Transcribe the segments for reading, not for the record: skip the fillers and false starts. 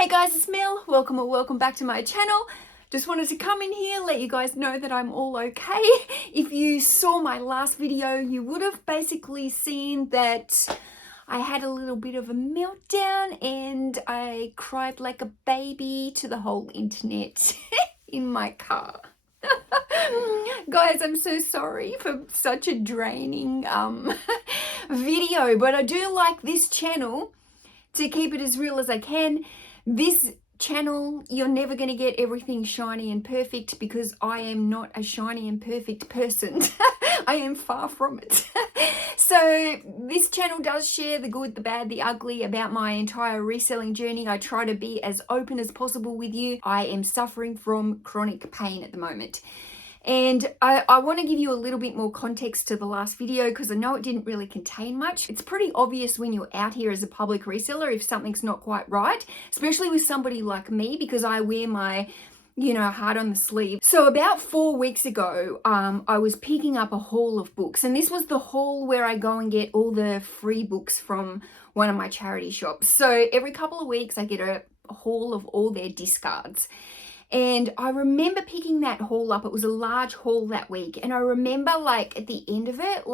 Hey guys, it's Mel. Welcome back to my channel. Just wanted to come in here, let you guys know that I'm all okay. If you saw my last video, you would have basically seen that I had a little bit of a meltdown and I cried like a baby to the whole internet in my car. Guys, I'm so sorry for such a draining video, but I do like this channel to keep it as real as I can. This channel, you're never going to get everything shiny and perfect because I am not a shiny and perfect person. I am far from it. So this channel does share the good, the bad, the ugly about my entire reselling journey. I try to be as open as possible with you. I am suffering from chronic pain at the moment. And I want to give you a little bit more context to the last video because I know it didn't really contain much. It's pretty obvious when you're out here as a public reseller if something's not quite right, especially with somebody like me because I wear my, heart on the sleeve. So about 4 weeks ago, I was picking up a haul of books, and this was the haul where I go and get all the free books from one of my charity shops. So every couple of weeks I get a haul of all their discards. And I remember picking that haul up. It was a large haul that week. And I remember at the end of it,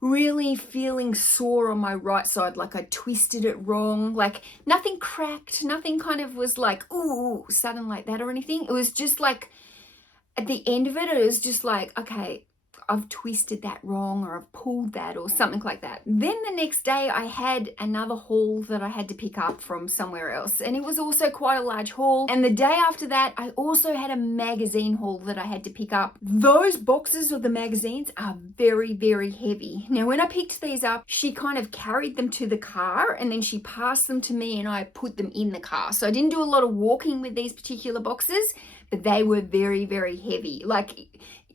really feeling sore on my right side, like I twisted it wrong, nothing cracked, nothing kind of was ooh, sudden like that or anything. It was just at the end of it, it was just okay, I've twisted that wrong or I've pulled that or something like that. Then the next day I had another haul that I had to pick up from somewhere else, and it was also quite a large haul. And the day after that I also had a magazine haul that I had to pick up. Those boxes of the magazines are very, very heavy. Now when I picked these up, she kind of carried them to the car and then she passed them to me and I put them in the car. So I didn't do a lot of walking with these particular boxes, but they were very, very heavy.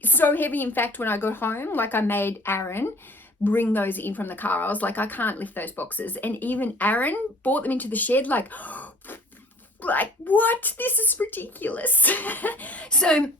So heavy, in fact, when I got home, I made Aaron bring those in from the car. I was like, I can't lift those boxes. And even Aaron brought them into the shed what? This is ridiculous. So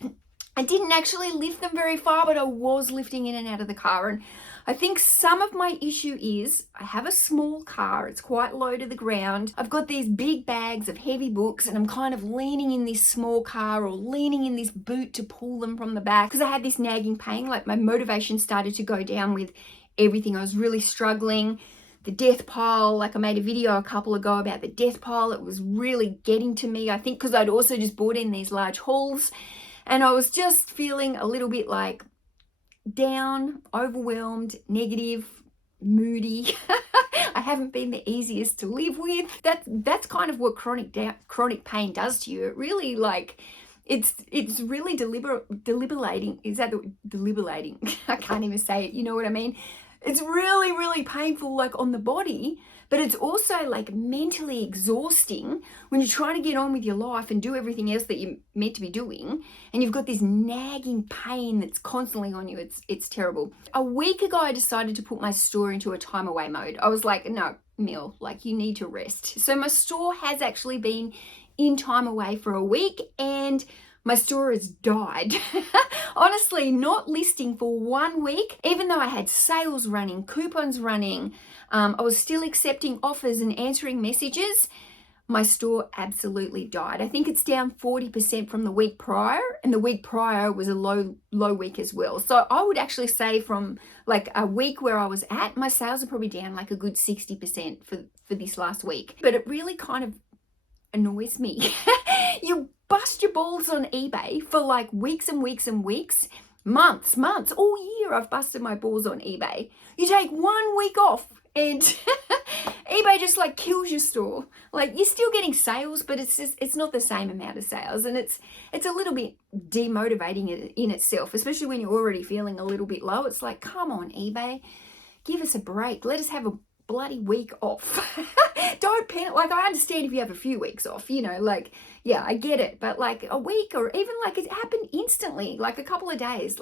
I didn't actually lift them very far, but I was lifting in and out of the car. And I think some of my issue is I have a small car. It's quite low to the ground. I've got these big bags of heavy books and I'm kind of leaning in this small car or leaning in this boot to pull them from the back because I had this nagging pain. My motivation started to go down with everything. I was really struggling. The death pile, I made a video a couple ago about the death pile. It was really getting to me, I think, because I'd also just bought in these large hauls and I was just feeling a little bit down, overwhelmed, negative, moody. I haven't been the easiest to live with. That's kind of what chronic pain does to you. It really it's really deliberating. Is that deliberating? I can't even say it. You know what I mean? It's really, really painful on the body, but it's also mentally exhausting when you're trying to get on with your life and do everything else that you're meant to be doing, and you've got this nagging pain that's constantly on you. It's terrible. A week ago, I decided to put my store into a time away mode. I was like, no, Mel, you need to rest. So my store has actually been in time away for a week, and my store has died. Honestly, not listing for 1 week, even though I had sales running, coupons running, I was still accepting offers and answering messages. My store absolutely died. I think it's down 40% from the week prior, and the week prior was a low week as well. So I would actually say from a week where I was at, my sales are probably down a good 60% for this last week. But it really kind of annoys me. You bust your balls on eBay for weeks and weeks and weeks, months, all year I've busted my balls on eBay. You take 1 week off and eBay just kills your store. You're still getting sales, but it's not the same amount of sales, and it's a little bit demotivating in itself, especially when you're already feeling a little bit low. It's come on, eBay, give us a break. Let us have a bloody week off. Don't panic. I understand if you have a few weeks off, yeah, I get it, but a week or even it happened instantly, a couple of days,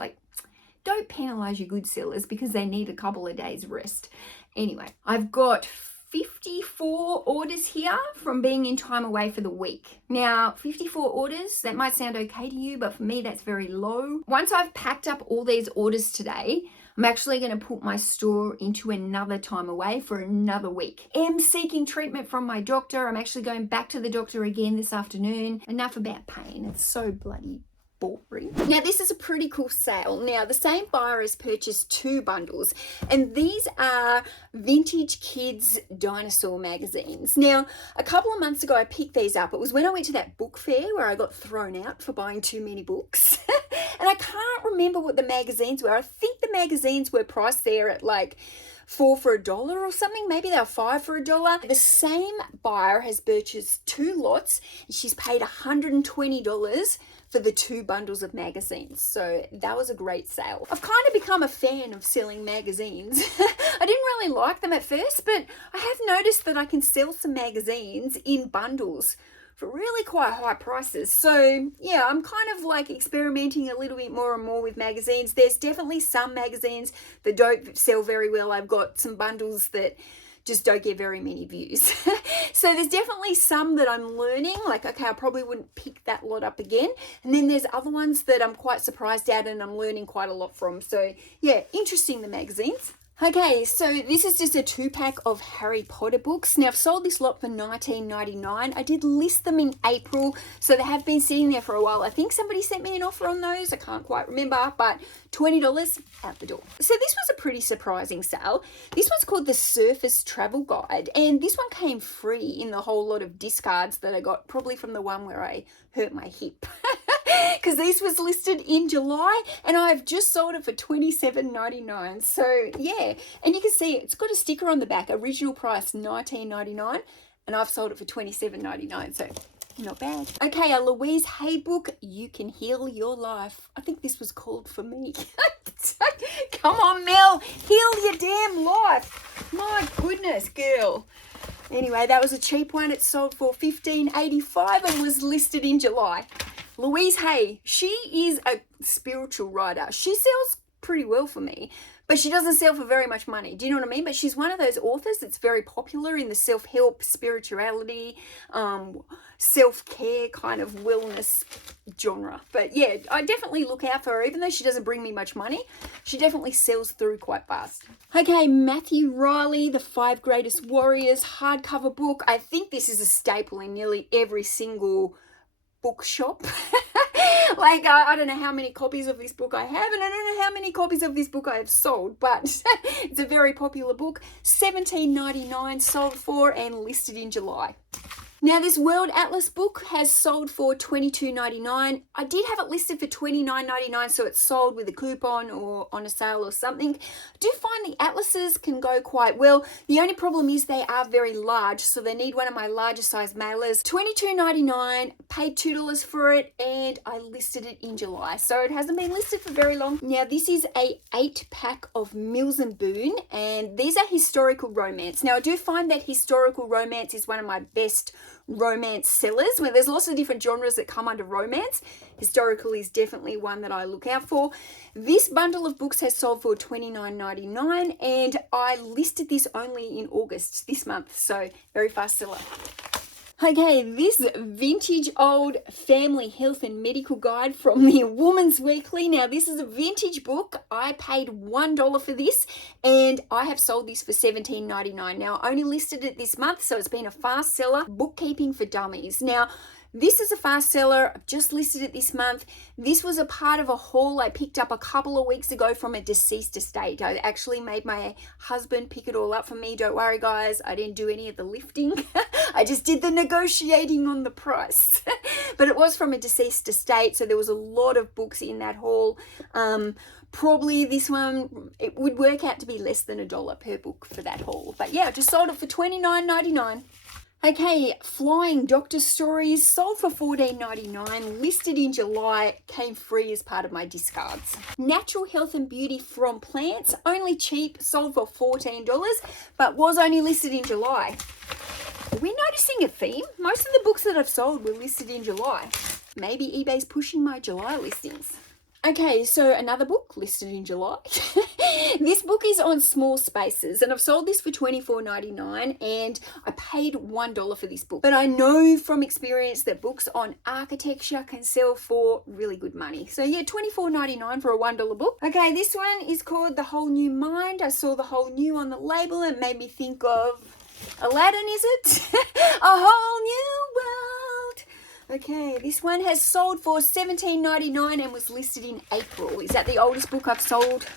don't penalize your good sellers because they need a couple of days rest. Anyway, I've got 54 orders here from being in time away for the week. Now, 54 orders, that might sound okay to you, but for me, that's very low. Once I've packed up all these orders today, I'm actually going to put my store into another time away for another week. I'm seeking treatment from my doctor. I'm actually going back to the doctor again this afternoon. Enough about pain. It's so bloody boring. Now this is a pretty cool sale. Now the same buyer has purchased 2 bundles, and these are vintage kids dinosaur magazines. Now a couple of months ago I picked these up. It was when I went to that book fair where I got thrown out for buying too many books. And I can't remember what the magazines were. I think the magazines were priced there at like 4 for $1 or something. Maybe they were 5 for $1. The same buyer has purchased 2 lots, and she's paid $120 for the 2 bundles of magazines. So that was a great sale. I've kind of become a fan of selling magazines. I didn't really like them at first, but I have noticed that I can sell some magazines in bundles for really quite high prices. So yeah, I'm kind of like experimenting a little bit more and more with magazines. There's definitely some magazines that don't sell very well. I've got some bundles that just don't get very many views. So there's definitely some that I'm learning, like, okay, I probably wouldn't pick that lot up again. And then there's other ones that I'm quite surprised at and I'm learning quite a lot from. So yeah, interesting, the magazines. Okay, so this is just a 2-pack of Harry Potter books. Now I've sold this lot for $19.99. I did list them in April, so they have been sitting there for a while. I think somebody sent me an offer on those. I can't quite remember, but $20 out the door. So this was a pretty surprising sale. This one's called the Surface Travel Guide, and this one came free in the whole lot of discards that I got, probably from the one where I hurt my hip. Because this was listed in July and I've just sold it for $27.99. So yeah, and you can see it's got a sticker on the back, original price $19.99, and I've sold it for $27.99. So not bad. Okay, a Louise Hay book, You Can Heal Your Life. I think this was called for me. Come on, Mel, heal your damn life. My goodness, girl. Anyway, that was a cheap one. It sold for $15.85 and was listed in July. Louise Hay, she is a spiritual writer. She sells pretty well for me, but she doesn't sell for very much money. Do you know what I mean? But she's one of those authors that's very popular in the self-help, spirituality, self-care kind of wellness genre. But yeah, I definitely look out for her. Even though she doesn't bring me much money, she definitely sells through quite fast. Okay, Matthew Riley, The 5 Greatest Warriors hardcover book. I think this is a staple in nearly every single bookshop. Like I don't know how many copies of this book I have, and I don't know how many copies of this book I have sold, but it's a very popular book. $17.99 sold for and listed in July. Now this World Atlas book has sold for $22.99. I did have it listed for $29.99, so it's sold with a coupon or on a sale or something. I do find the atlases can go quite well. The only problem is they are very large, so they need one of my larger size mailers. $22.99, paid $2 for it, and I listed it in July, so it hasn't been listed for very long. Now this is a 8-pack of Mills and Boon, and these are historical romance. Now I do find that historical romance is one of my best romance sellers, where there's lots of different genres that come under romance. Historical is definitely one that I look out for. This bundle of books has sold for $29.99, and I listed this only in August this month, so very fast seller. Okay, this vintage old family health and medical guide from the Woman's Weekly. Now, this is a vintage book. I paid $1 for this, and I have sold this for $17.99. Now, I only listed it this month, so it's been a fast seller. Bookkeeping for Dummies. Now, this is a fast seller. I've just listed it this month. This was a part of a haul I picked up a couple of weeks ago from a deceased estate. I actually made my husband pick it all up for me. Don't worry, guys. I didn't do any of the lifting. I just did the negotiating on the price. But it was from a deceased estate, so there was a lot of books in that haul. Probably this one, it would work out to be less than $1 per book for that haul. But yeah, I just sold it for $29.99. Okay, Flying Doctor Stories, sold for $14.99, listed in July, came free as part of my discards. Natural Health and Beauty from Plants, only cheap, sold for $14, but was only listed in July. Are we noticing a theme? Most of the books that I've sold were listed in July. Maybe eBay's pushing my July listings. Okay, so another book listed in July. This book is on small spaces, and I've sold this for $24.99, and I paid $1 for this book. But I know from experience that books on architecture can sell for really good money. So yeah, $24.99 for a $1 book. Okay, this one is called The Whole New Mind. I saw The Whole New on the label and it made me think of Aladdin, is it? A whole new world. Okay, this one has sold for $17.99 and was listed in April. Is that the oldest book I've sold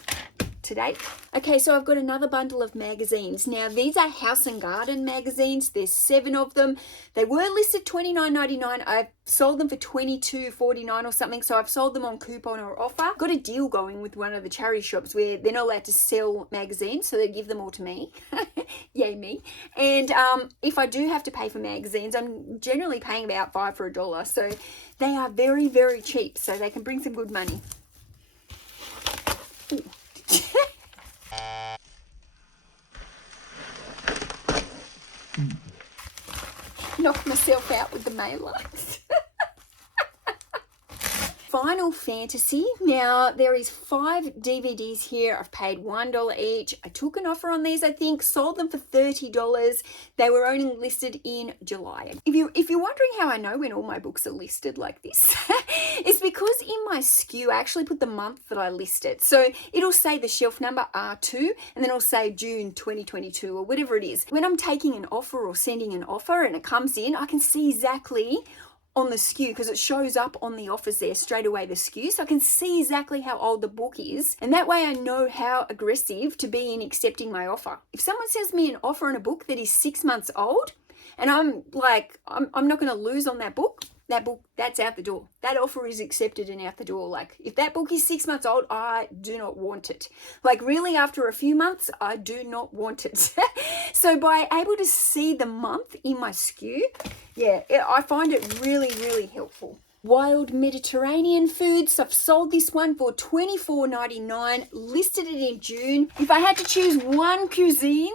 to date? Okay, so I've got another bundle of magazines. Now, these are House and Garden magazines. There's 7 of them. They were listed $29.99. I've sold them for $22.49 or something, so I've sold them on coupon or offer. Got a deal going with one of the charity shops where they're not allowed to sell magazines, so they give them all to me. Yay me. And if I do have to pay for magazines, I'm generally paying about $5 for $1. So they are very, very cheap, so they can bring some good money. Ooh. Knocked myself out with the mailer. Final Fantasy. Now, there is 5 DVDs here. I've paid $1 each. I took an offer on these, I think, sold them for $30. They were only listed in July. If you're wondering how I know when all my books are listed like this, it's because in my SKU, I actually put the month that I listed. So it'll say the shelf number R2, and then it'll say June 2022 or whatever it is. When I'm taking an offer or sending an offer and it comes in, I can see exactly on the SKU because it shows up on the offers there straight away, the SKU, so I can see exactly how old the book is, and that way I know how aggressive to be in accepting my offer. If someone sends me an offer on a book that is 6 months old and I'm like, I'm not going to lose on that book, that's out the door. That offer is accepted and out the door. Like, if that book is 6 months old, I do not want it. Like, really, after a few months, I do not want it. So by able to see the month in my SKU, yeah, I find it really, really helpful. Wild Mediterranean Foods. I've sold this one for $24.99, listed it in June. If I had to choose one cuisine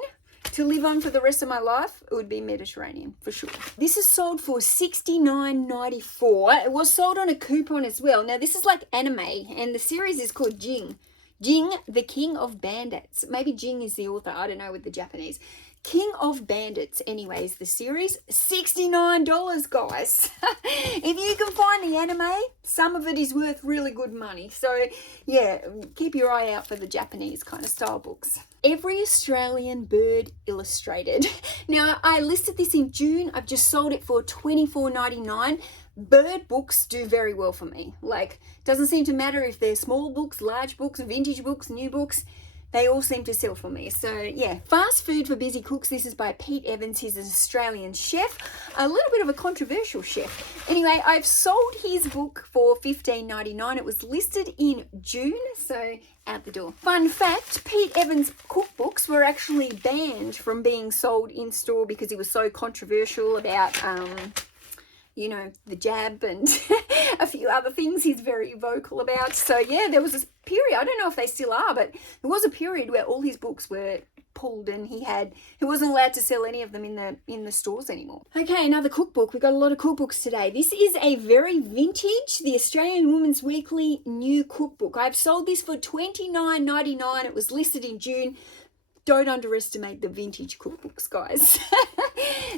to live on for the rest of my life, it would be Mediterranean for sure. This is sold for $69.94. It was sold on a coupon as well. Now, this is like anime, and the series is called Jing. Jing, the King of Bandits. Maybe Jing is the author, I don't know with the Japanese. King of Bandits, anyways, the series, $69, guys. If you can find the anime, some of it is worth really good money. So, yeah, keep your eye out for the Japanese kind of style books. Every Australian Bird Illustrated. Now, I listed this in June. I've just sold it for $24.99. Bird books do very well for me. Like, doesn't seem to matter if they're small books, large books, vintage books, new books. They all seem to sell for me. So yeah, Fast Food for Busy Cooks. This is by Pete Evans. He's an Australian chef, a little bit of a controversial chef. Anyway, I've sold his book for $15.99. It was listed in June, so out the door. Fun fact, Pete Evans' cookbooks were actually banned from being sold in store because he was so controversial about you know, the jab and a few other things he's very vocal about. So yeah, there was this period, I don't know if they still are, but there was a period where all his books were pulled and he wasn't allowed to sell any of them in the stores anymore. Okay, another cookbook. We've got a lot of cookbooks today. This is a very vintage, the Australian Woman's Weekly new cookbook. I've sold this for $29.99. It was listed in June. Don't underestimate the vintage cookbooks, guys.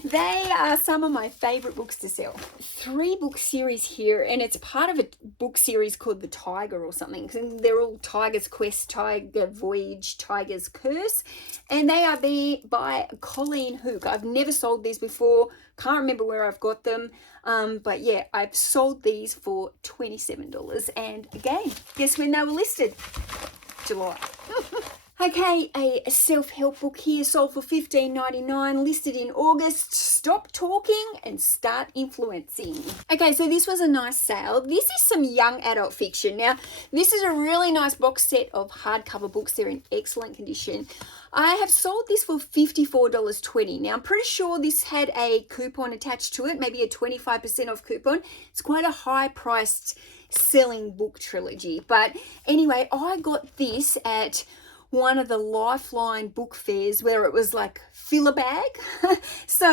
They are some of my favorite books to sell. 3 book series here, and it's part of a book series called The Tiger or something. And they're all Tiger's Quest, Tiger Voyage, Tiger's Curse. And they are by Colleen Hook. I've never sold these before. Can't remember where I've got them. But yeah, I've sold these for $27. And again, guess when they were listed? July. Okay, a self-help book here, sold for $15.99, listed in August. Stop talking and start influencing. Okay, so this was a nice sale. This is some young adult fiction. Now, this is a really nice box set of hardcover books. They're in excellent condition. I have sold this for $54.20. Now, I'm pretty sure this had a coupon attached to it, maybe a 25% off coupon. It's quite a high-priced selling book trilogy. But anyway, I got this at one of the Lifeline book fairs where it was like fill a bag. So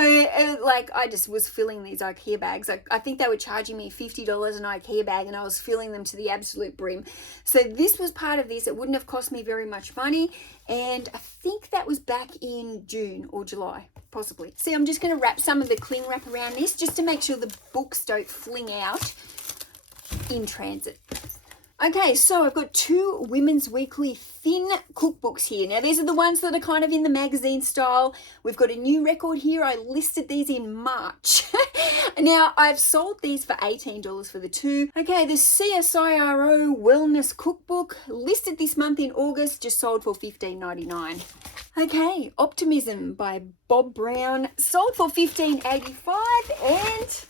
like I just was filling these IKEA bags. I think they were charging me $50 an IKEA bag, and I was filling them to the absolute brim. So this was part of this. It wouldn't have cost me very much money, and I think that was back in June or July, possibly. See, I'm just going to wrap some of the cling wrap around this just to make sure the books don't fling out in transit. Okay, so I've got 2 Women's Weekly thin cookbooks here. Now, these are the ones that are kind of in the magazine style. We've got a new record here. I listed these in March. Now, I've sold these for $18 for the 2. Okay, the CSIRO Wellness Cookbook, listed this month in August, just sold for $15.99. Okay, Optimism by Bob Brown, sold for $15.85 and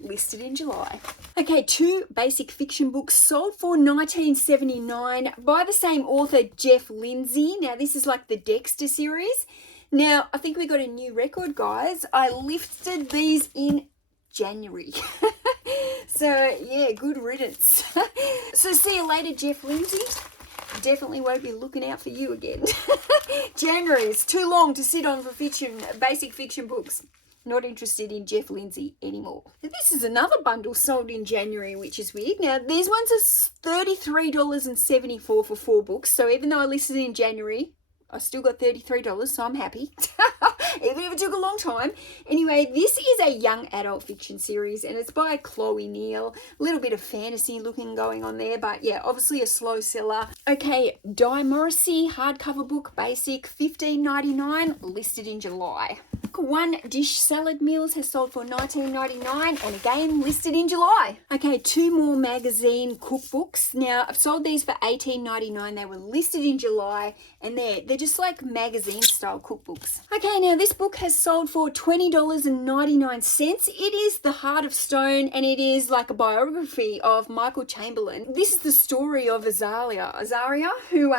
listed in July. Okay, 2 basic fiction books sold for $19.79 by the same author, Jeff Lindsay. Now, this is like the Dexter series. Now, I think we got a new record, guys. I listed these in January. So, yeah, good riddance. So, see you later, Jeff Lindsay. Definitely won't be looking out for you again. January is too long to sit on for fiction, basic fiction books. Not interested in Jeff Lindsay anymore. Now, this is another bundle sold in January, which is weird. Now, these ones are $33.74 for 4 books. So even though I listed in January, I still got $33, so I'm happy. Even if it took a long time. Anyway, this is a young adult fiction series, and it's by Chloe Neal. A little bit of fantasy looking going on there, but yeah, obviously a slow seller. Okay, Di Morrissey hardcover book, basic, $15.99, listed in July. 1 Dish Salad Meals has sold for $19.99 and again listed in July. Okay, 2 more magazine cookbooks. Now, I've sold these for $18.99. They were listed in July, and they're just like magazine style cookbooks. Okay, now this book has sold for $20.99. It is The Heart of Stone, and it is like a biography of Michael Chamberlain. This is the story of Azaria, who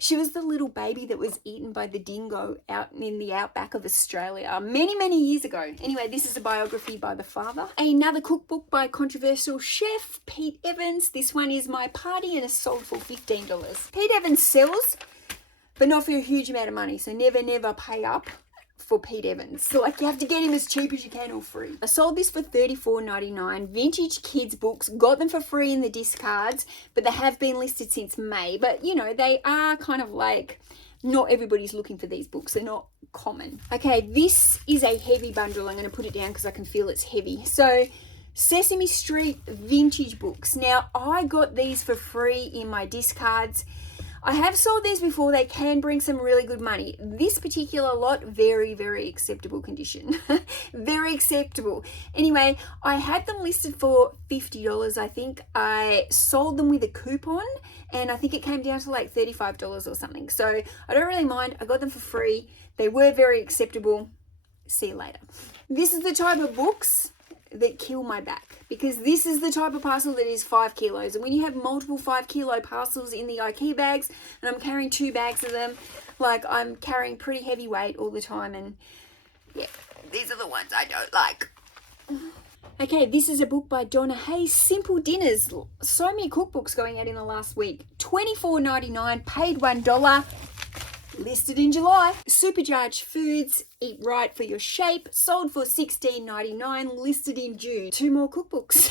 she was the little baby that was eaten by the dingo out in the outback of Australia many years ago. Anyway, this is a biography by the father. Another cookbook by controversial chef Pete Evans. This one is My Party, and it's sold for $15. Pete Evans sells, but not for a huge amount of money, so never pay up for Pete Evans. So like, you have to get him as cheap as you can or free. I sold this for $34.99. Vintage kids books, got them for free in the discards, but they have been listed since May. But you know, they are kind of like, not everybody's looking for these books. They're not common. Okay, this is a heavy bundle. I'm going to put it down because I can feel it's heavy. So, Sesame Street vintage books. Now, I got these for free in my discards. I have sold these before. They can bring some really good money. This particular lot, very acceptable condition. Very acceptable. Anyway, I had them listed for $50, I think. I sold them with a coupon, and I think it came down to like $35 or something. So I don't really mind. I got them for free. They were very acceptable. See you later. This is the type of books that kill my back, because this is the type of parcel that is 5 kilos, and when you have multiple 5 kilo parcels in the IKEA bags, and I'm carrying 2 bags of them, like I'm carrying pretty heavy weight all the time, and yeah, these are the ones I don't like. Okay, this is a book by Donna Hayes, Simple Dinners. So many cookbooks going out in the last week. $24.99, paid $1. Listed in July. Supercharged Foods, Eat Right for Your Shape, sold for $16.99, listed in June. 2 more cookbooks.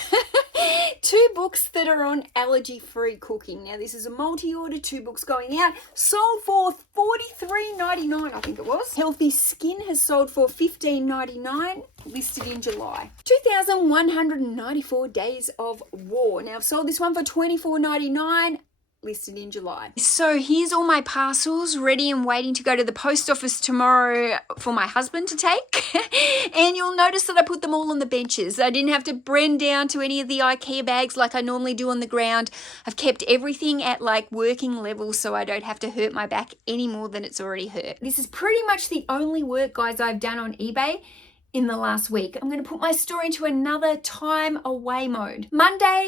2 books that are on allergy-free cooking. Now, this is a multi-order, 2 books going out, sold for $43.99, I think it was. Healthy Skin has sold for $15.99, listed in July. 2,194 Days of War. Now, I've sold this one for $24.99, listed in July. So here's all my parcels ready and waiting to go to the post office tomorrow for my husband to take. And you'll notice that I put them all on the benches. I didn't have to bend down to any of the IKEA bags like I normally do on the ground. I've kept everything at like working level so I don't have to hurt my back any more than it's already hurt. This is pretty much the only work, guys, I've done on eBay in the last week. I'm going to put my store into another time away mode. Monday,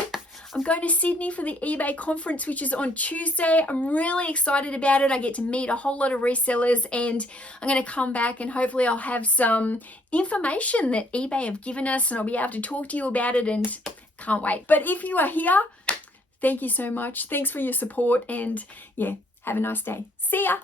I'm going to Sydney for the eBay conference, which is on Tuesday. I'm really excited about it. I get to meet a whole lot of resellers, and I'm going to come back and hopefully I'll have some information that eBay have given us, and I'll be able to talk to you about it, and can't wait. But if you are here, thank you so much. Thanks for your support, and yeah, Have a nice day. See ya.